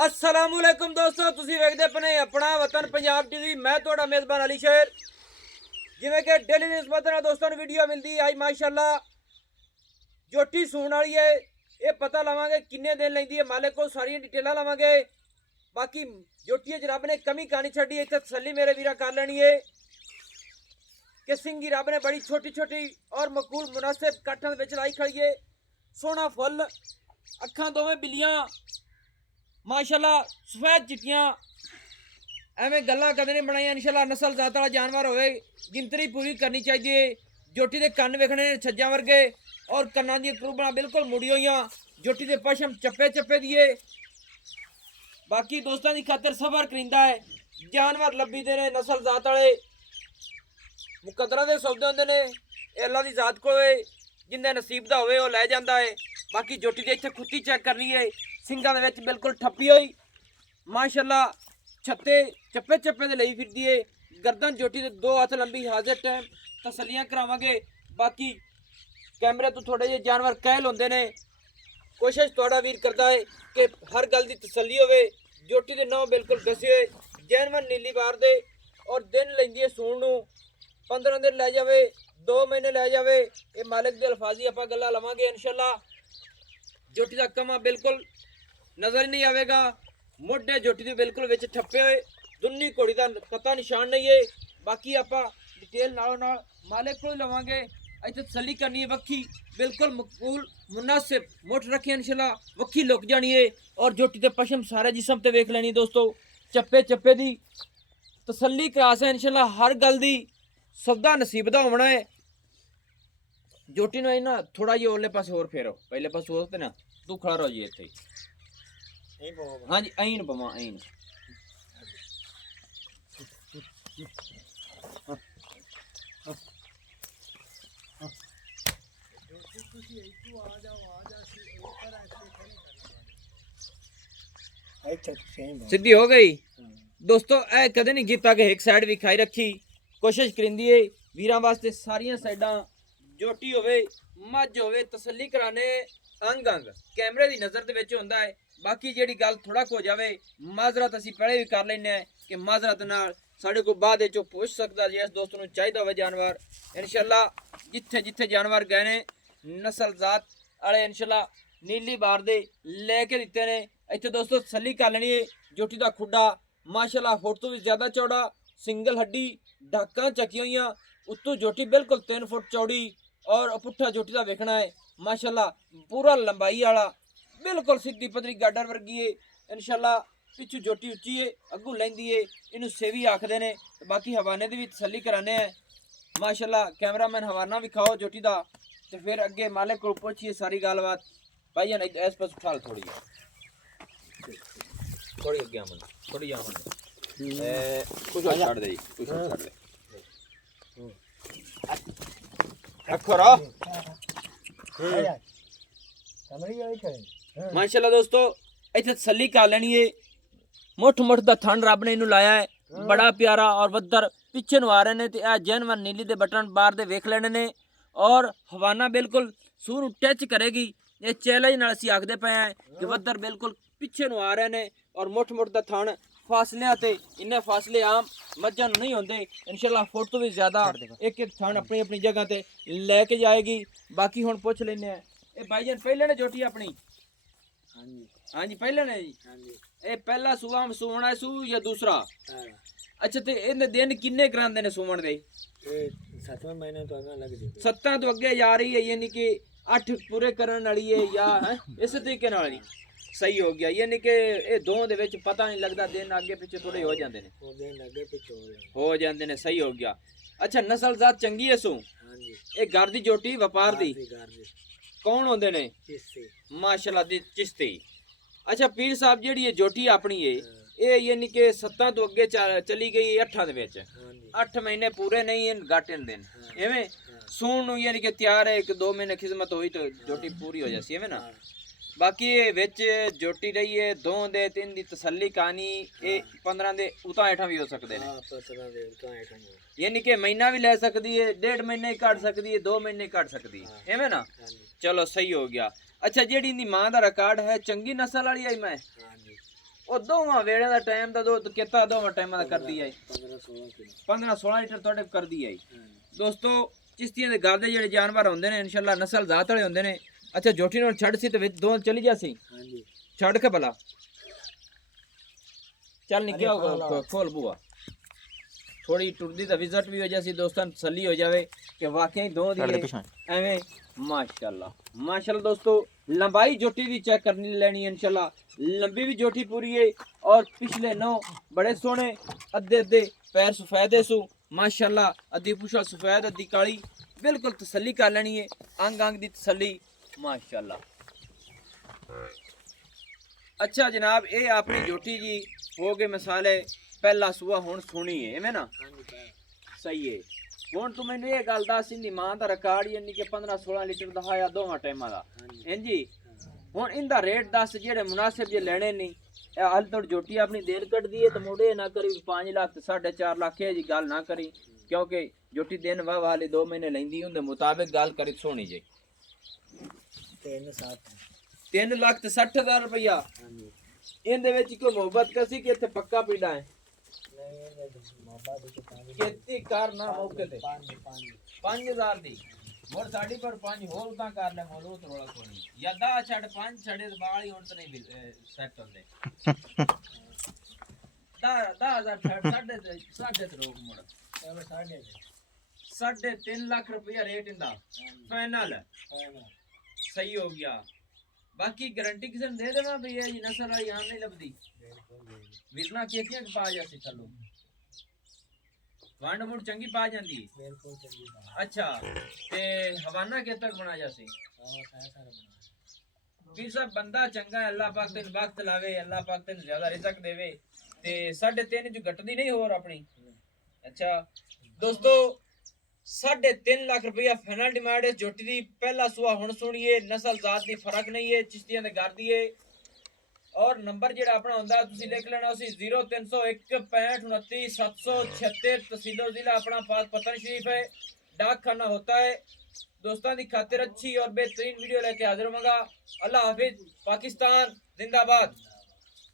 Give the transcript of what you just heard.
अस्सलामुअलैकुम दोस्तों, तुसी वेखदे पने अपना वतन पंजाब टीवी। मैं तुहाडा मेज़बान अली शेर। जिवें कि डेली दी निस्बत नाल दोस्तों वीडियो मिलदी आई माशाअल्लाह जोटी सूण वाली है। ये पता लवांगे किन्ने दिन लैंदी है, मालिक को सारी डिटेलां लवांगे। बाकी जोटी च रब ने कमी कहानी छड्डी है, इत्थे तसल्ली मेरे वीरा कर लेनी है कि सिंगी रब ने बड़ी छोटी छोटी और मकबूल मुनासिब काठां दे विच लाई खड़ी है। सोहना फुल अखां दोवें बिल्लियां माशाअल्लाह सफेद चिट्टियां एवें गल्लां कदे नहीं बनाई। इंशाअल्लाह नस्ल जात वाला जानवर होवे, गिनतरी पूरी करनी चाहिए। जोटी दे कन्न वेखने छज्जा वर्गे और कन्नां दी करूबना बिल्कुल मुड़ी होईयां। जोटी दे पशम चप्पे चप्पे दिए। बाकी दोस्तां दी खातर सफर करिंदा है। जानवर लब्भी दे ने नस्ल जात वाले मुकद्दरा दे सौदे हुंदे ने। ए अल्लाह दी जात कोल जिंदे नसीब दा होवे ओह लै जांदा है। बाकी जोटी दे इत्थे खुत्ती चेक करनी है, सिंगां दे विच बिल्कुल ठप्पी होई माशाअल्लाह छत्ते चप्पे चप्पे दे लई फिरदी है। गर्दन जोटी दे 2 हथ लंबी हाजिर टाइम तसल्लियां करावांगे। बाकी कैमरे तो थोड़े जे जानवर कहल होंदे ने। कोशिश तुहाडा वीर करदा है कि हर गल दी तसल्ली होवे। जोटी दे नौ बिल्कुल दसे जैनवन नीली बार दे और दिन लैंदी है सूण नूं 15 दिन लै जावे, 2 महीने लै जावे। ये मालिक दे अल्फाजी आपां गल्लां लवांगे इंशाअल्लाह। जोटी दा कमा बिल्कुल नजर नहीं आवेगा। मोढे जोटी दे बिल्कुल विच ठप्पे होए, दुन्नी घोड़ी दा पता निशान नहीं है। बाकी आपां डिटेल नालों नाल मालिक को लवांगे। इत्थे तसल्ली करनी है, वक्खी बिल्कुल मकबूल मुनासिब मुठ रखे इंशाअल्लाह, वक्खी लुक जानी है। और जोटी दे पशम सारे जिस्म ते वेख लेनी दोस्तों। चप्पे चप्पे दी तसल्ली करा से इंशाअल्लाह हर गल दी सौदा नसीब दा होना है। जोटी नूं ना थोड़ा जिहा ओरले पासे होर फेरो, पहले पासे होर ते ना तू खड़ा रहो जी इत्थे। हाँ जी ऐन पवा ऐन। सीधी हो गई दोस्तों। ए कदे नहीं कीता कि एक साइड भी खाई रखी। कोशिश करिंदी है वीरां वास्ते सारियां साइडां जोटी होवे मझ होवे तसल्ली कराने अंग अंग कैमरे दी नज़र दे विच हुंदा है। बाकी जेड़ी गल थोड़ा को जावे माजरत असीं पहले भी कर लैने कि माजरत नाल साडे को बाद विचों पुछ सकदा जिस दोस्त नूं चाहिदा होवे जानवर। इंशाअल्लाह जिथे जिथे जानवर गए ने नस्ल जात वाले इंशाअल्लाह नीली बार दे लेके दित्ते ने। इत्थे दोस्तों तसल्ली कर लैनी है। जोटी दा खुड्डा माशाअल्लाह फुट तो भी ज़्यादा चौड़ा, सिंगल हड्डी ढाकां चकी होईयां। उत्तों जोटी बिल्कुल 3 फुट चौड़ी और पुट्ठा जोटी दा वेखना है माशाअल्लाह पूरा लंबाई वाला बिल्कुल सीधी पतली गाडर वर्गी है इंशाअल्लाह। पिछू जोटी उच्ची है, अगू लैंदी है, इनू सेवी आखदे ने। बाकी हवाने दी भी तसल्ली कराने हैं माशाअल्लाह। कैमरामैन हवाना विखाओ जोटी दा ते फिर अगे मालिक को पूछिए सारी गलबात। भाई ना इस पास उठा थोड़ी थोड़ी अगे आमन थोड़ी आमन कुछ और छाड़ दे, कुछ और छाड़ दे रखो रा माशाअल्लाह दोस्तों। इत्थे तसल्ली कर लेनी है। मुठ मुठ दा थन रब ने इनू लाया है, बड़ा प्यारा और वद्दर पिछे नु आ रहे ने ते आ जानवर नीली दे बटन बार दे वेख लेने ने। और हवाना बिल्कुल सूर टच करेगी। ये चैलेंज नाल असीं आखदे पे हैं कि वद्दर बिल्कुल पिछे नु आ रहे ने और मुठ मुठ दा थन फासले ते इन्ने फासले आम मज्जां नूं नहीं होंदे इंशाअल्लाह। फुट तो भी ज्यादा एक एक थन अपनी अपनी जगह ते लेके जाएगी। बाकी हुण पुछ लेने हैं ए भाईजान पहले ने जोटी अपनी। हाँ जी हाँ जी पहले ने जी। हाँ जी ए पहला सुवा सुवण है सू या दूसरा? अच्छा ते इहदे दिन किन्ने करांदे ने सुवण दे? 7वें महीने तो अगे लग जाए। 7 तो अगे जा रही है यानी कि 8 पूरे करने वाली है या है इस तरीके नाल ही सही हो गया। यानी कि ये दों दे विच पता नहीं लगता, दिन आगे पीछे थोड़े हो जाते हैं, दिन आगे पीछे हो जाते हैं। सही हो गया। अच्छा नस्ल जात चंगी है सू? हाँ जी ये घर दी जोटी व्यापार दी कौन होंदे ने? माशाअल्लाह दी चिश्ती। अच्छा पीर साहब जेड़ी ये जोटी अपनी है ये यानी कि 7 तो अगे चली गई 8 दे विच 8 महीने पूरे नहीं हैं घट दिन एवें सूण नूं यानी कि तैयार है। 1-2 महीने खिदमत हुई तो जोटी पूरी हो जासी एवें ना। बाकी विच जोटी रही है 2 दे 3 दी तसल्ली कहानी ये 15 दे उतां हेठां भी हो सकते हैं। यानी कि महीना भी ले सकती है, 1.5 महीने काट सकती है, 2 महीने काट सकती है एवें ना। चलो सही हो गया। अच्छा जेड़ी इंदी मां दा रिकॉर्ड है चंगी नस्ल वाली आई मैं ਉਹ ਦੋਵਾਂ ਵੇੜਿਆਂ ਦਾ ਟਾਈਮ ਦਾ ਦੁੱਧ ਕਿਤਾ ਦੋਵਾਂ ਟਾਈਮਾਂ ਦਾ ਕਰਦੀ ਹੈ 15-16 ਕਿਲੋ 15-16 ਲੀਟਰ ਤੁਹਾਡੇ ਕਰਦੀ ਹੈ ਹਾਂਜੀ ਦੋਸਤੋ ਚਿਸ਼ਤੀਆਂ ਦੇ ਘਰ ਦੇ ਜਿਹੜੇ ਜਾਨਵਰ ਹੁੰਦੇ ਨੇ ਇਨਸ਼ਾਅੱਲਾ ਨਸਲ ਜ਼ਾਤ ਵਾਲੇ ਹੁੰਦੇ ਨੇ ਅੱਛਾ ਜੋਟੀ ਨੂੰ ਛੱਡ ਸੀ ਤੇ ਵਿੱਚ ਦੋ ਚਲੀ ਜਾਸੀ ਹਾਂਜੀ ਛੱਡ ਕੇ ਭਲਾ ਚੱਲ ਨਿਕਿਆ ਖੋਲ ਬੂਆ ਥੋੜੀ ਟੁਰਦੀ ਦਾ ਵਿਜ਼ਿਟ ਵੀ ਹੋ ਜਾਸੀ ਦੋਸਤਾਂ ਨੂੰ ਤਸੱਲੀ ਹੋ ਜਾਵੇ ਕਿ ਵਾਕਈ ਦੋ ਦੀ ਐਵੇਂ ਮਾਸ਼ਾਅੱਲਾ ਮਾਸ਼ਾਅੱਲਾ ਦੋਸਤੋ ਲੰਬਾਈ ਜੋਟੀ ਦੀ ਚੈੱਕ ਕਰਨੀ ਲੈਣੀ है इंशाल्लाह लंबी भी जोटी पूरी है और पिछले नौ बड़े सोने अद्धे अद्धे पैर सफेदे सु माशाअल्लाह अद्धी पुछा सफेद अद्धी काली बिल्कुल तसल्ली कर लेनी है अंग अंग दी तसल्ली माशाअल्लाह अच्छा जनाब ये अपनी जोटी जी हो गए मिसाले पहला सुआ हुण सोनी है एवें ना सही है ਹੁਣ ਤੂੰ ਮੈਨੂੰ ਇਹ ਗੱਲ ਦੱਸ ਇੰਦੀ ਮਾਂ ਦਾ ਰਿਕਾਰਡ ਯਾਨੀ ਕਿ 15-16 ਲੀਟਰ ਦਾ ਆਇਆ ਦੋਵਾਂ ਟਾਈਮਾਂ ਦਾ ਹਾਂਜੀ ਹੁਣ ਇਹਦਾ ਰੇਟ ਦੱਸ ਜਿਹੜੇ ਮੁਨਾਸਿਬ ਜੇ ਲੈਣੇ ਨਹੀਂ ਇਹ ਹਾਲ ਤੋੜ ਜੋਟੀ ਆਪਣੀ ਦੇਰ ਕੱਢਦੀ ਹੈ ਤੇ ਮੋੜੇ ਨਾ ਕਰੀ 5 ਲੱਖ ਤੇ 4.5 ਲੱਖ ਇਹ ਜੀ ਗੱਲ ਨਾ ਕਰੀ ਕਿਉਂਕਿ ਜੋਟੀ ਦਿਨ ਵਾਹ ਵਾਲੇ 2 ਮਹੀਨੇ ਲੈਂਦੀ ਹੁੰਦੇ ਮੁਤਾਬਿਕ ਗੱਲ ਕਰੀ ਸੋਣੀ ਜੇ 3 ਲੱਖ ਤੇ 60,000 ਰੁਪਇਆ ਇਹਦੇ ਵਿੱਚ ਕੋਈ ਮੁਹੱਬਤ ਕਸੀ ਕਿ ਇੱਥੇ ਪੱਕਾ ਪੀੜਾ ਹੈ खेती करना मौके ते 5000 दी मोर साड़ी पर 5 होल ता कर ले मोलो थोड़ा थोड़ी या 10 छड़ 5 छड़े बाल ही हुन तो नहीं सेट होंदे 10000 छड़ साढ़े रोक मोड़ 3.5 लाख रुपया रेट इंदा फाइनल सही हो गया बाकी गारंटी किसी दे देना भैया जी नस्ल आई यहां नहीं लभदी विरना केतियां पा जासी चलो वंड मुड़ चंगी पा जांदी बिल्कुल चंगी अच्छा ते हवाना के तक बना जासी कि सब बंदा चंगा है अल्लाह पाक तेन वक्त लावे अल्लाह पाक तेन ज्यादा रिज़्क देवे ते 3.5 जो घटदी नहीं और अपनी अच्छा दोस्तों 3.5 लाख रुपया फाइनल डिमांड है जोटी दी पहला सुआ हुण सुनिए नस्ल जात दी फर्क नहीं है चिश्तियां दे घर दी है और नंबर जेड़ा अपना होंदा तुसी लिख लेना उसी 0301 65 29 776 तहसील और जिला अपना पास पतन शरीफ है डाक खाना होता है दोस्तों की खातिर अच्छी और बेहतरीन वीडियो लेके हाजिर होऊंगा अल्लाह हाफिज पाकिस्तान जिंदाबाद।